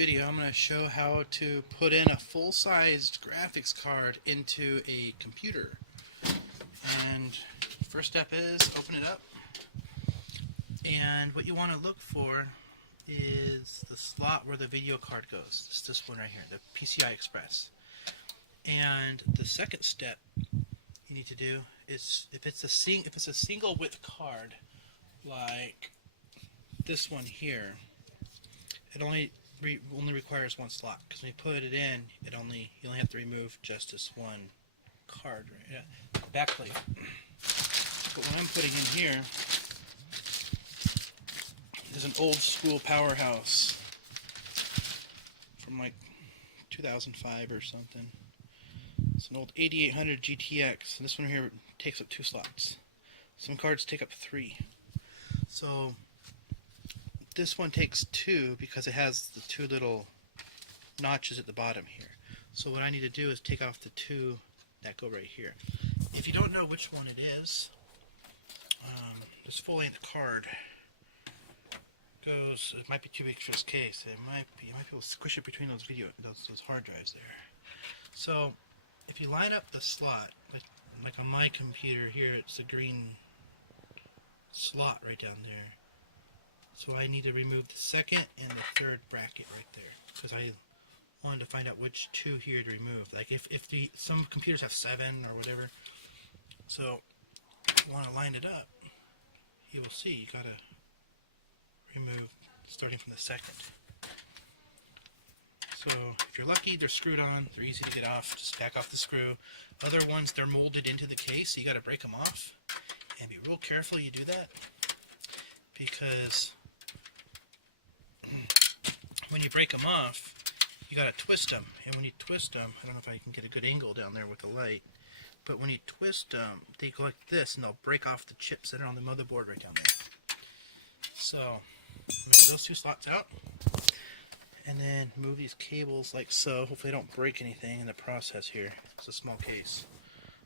Video I'm going to show how to put in a full-sized graphics card into a computer. And first step is open it up, and what you want to look for is the slot where the video card goes. It's this one right here, the PCI Express. And the second step you need to do is if it's a single width card like this one here, it only requires one slot, because when you put it in, you only have to remove just this one card, right? Yeah, the back plate. But what I'm putting in here is an old school powerhouse from like 2005 or something. It's an old 8800 GTX, and this one here takes up 2 slots. Some cards take up 3. So this one takes 2 because it has the 2 little notches at the bottom here. So what I need to do is take off the 2 that go right here. If you don't know which one it is, this full-length card goes. It might be too big for this case. You might be able to squish it between those hard drives there. So if you line up the slot, like on my computer here, it's a green slot right down there. So I need to remove the second and the third bracket right there, because I wanted to find out which 2 here to remove. Like if some computers have 7 or whatever. So if you want to line it up, you will see you gotta remove starting from the second. So if you're lucky, they're screwed on. They're easy to get off. Just back off the screw. Other ones, they're molded into the case, so you gotta break them off. And be real careful you do that, because when you break them off, you gotta twist them. And when you twist them, I don't know if I can get a good angle down there with the light, but when you twist them, they go like this, and they'll break off the chips that are on the motherboard right down there. So move those 2 slots out, and then move these cables like so. Hopefully I don't break anything in the process here. It's a small case.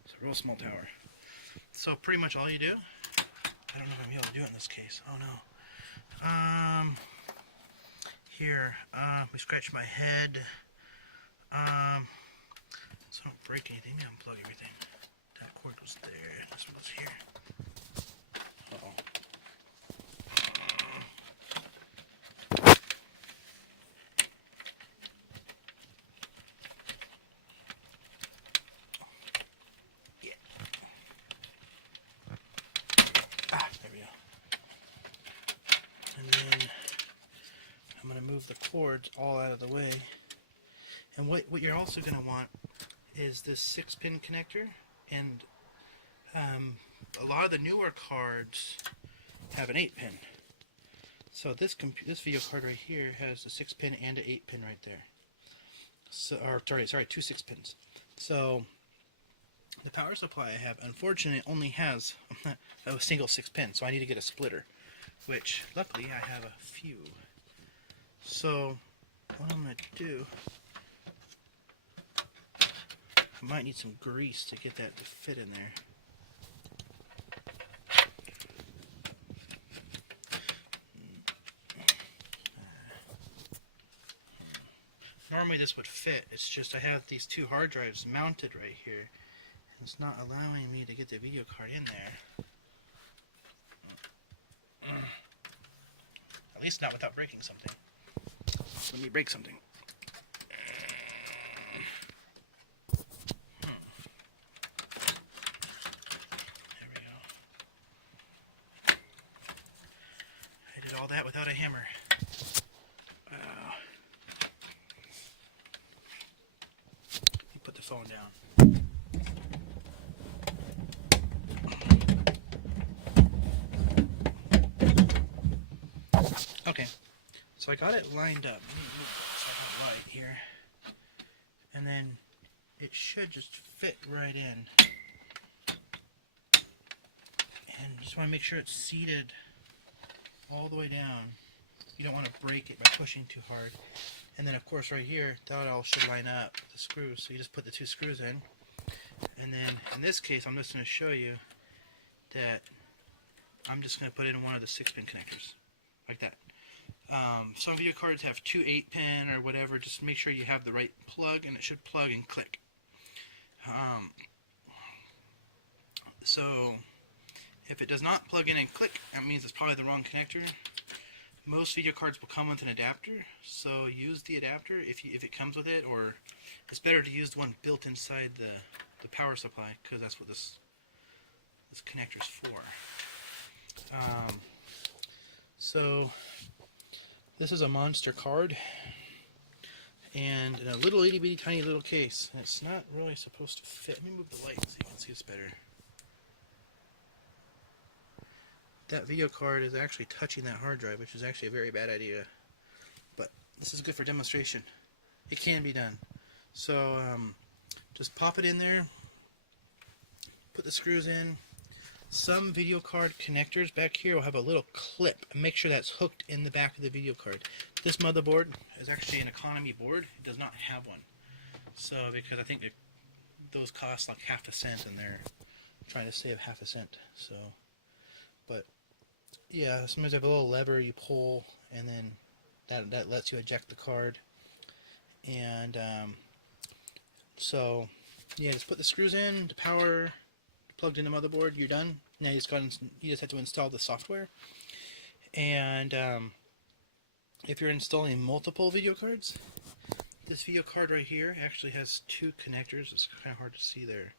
It's a real small tower. So pretty much all you do, I don't know if I'm able to do it in this case. Oh no. Here, we scratch my head. So I don't break anything. Maybe unplug everything. That cord goes there. This one goes here. Uh-oh. Yeah. There we go. And then I'm going to move the cords all out of the way. And what you're also going to want is this 6-pin connector. And a lot of the newer cards have an 8-pin. So this video card right here has a 6-pin and an 8-pin right there. So, sorry, 2 6-pins. So the power supply I have, unfortunately, only has a single 6-pin. So I need to get a splitter, which luckily I have a few. So what I'm going to do, I might need some grease to get that to fit in there. Normally this would fit, it's just I have these 2 hard drives mounted right here, and it's not allowing me to get the video card in there. At least not without breaking something. Let me break something. There we go. I did all that without a hammer. You put the phone down. Okay, so I got it lined up. Let me move it so I have light here. And then it should just fit right in. And you just want to make sure it's seated all the way down. You don't want to break it by pushing too hard. And then of course right here, that all should line up with the screws. So you just put the 2 screws in. And then in this case, I'm just going to show you that I'm just going to put in one of the 6-pin connectors. Like that. Some video cards have two 8-pin or whatever. Just make sure you have the right plug, and it should plug and click. So if it does not plug in and click, that means it's probably the wrong connector. Most video cards will come with an adapter, so use the adapter if it comes with it, or it's better to use the one built inside the power supply, because that's what this connector's for. So this is a monster card, and in a little itty bitty tiny little case, and it's not really supposed to fit. Let me move the light so you can see this better. That video card is actually touching that hard drive, which is actually a very bad idea. But this is good for demonstration. It can be done. So just pop it in there, put the screws in. Some video card connectors back here will have a little clip. Make sure that's hooked in the back of the video card. This motherboard is actually an economy board. It does not have one. So because I think those cost like half a cent, and they're trying to save half a cent. So, but yeah, sometimes you have a little lever you pull, and then that lets you eject the card. And so yeah, just put the screws in, the power plugged in the motherboard. You're done. Now you just have to install the software. And if you're installing multiple video cards, this video card right here actually has two connectors. It's kind of hard to see there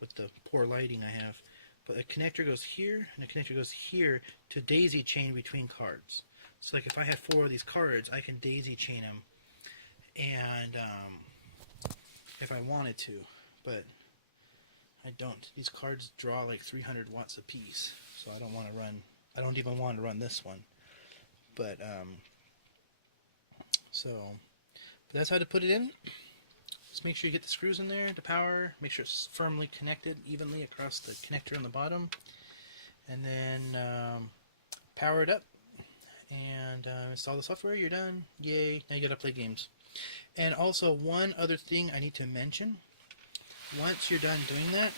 with the poor lighting I have. But a connector goes here, and a connector goes here to daisy chain between cards. So like if I have 4 of these cards, I can daisy chain them, and if I wanted to, but I don't. These cards draw like 300 watts a piece, so I don't want to run. I don't even want to run this one. But but that's how to put it in. Just make sure you get the screws in there, the power, make sure it's firmly connected evenly across the connector on the bottom, and then power it up and install the software. You're done. Yay. Now you gotta play games. And also, one other thing I need to mention: once you're done doing that,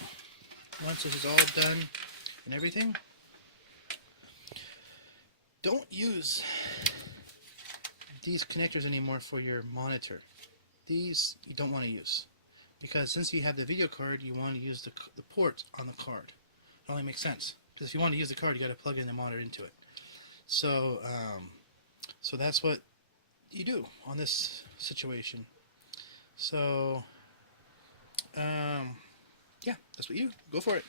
once this is all done and everything, don't use these connectors anymore for your monitor. These you don't want to use, because since you have the video card, you want to use the ports on the card. It only makes sense, because if you want to use the card, you got to plug in the monitor into it. So so that's what you do on this situation. So yeah, that's what you go for it.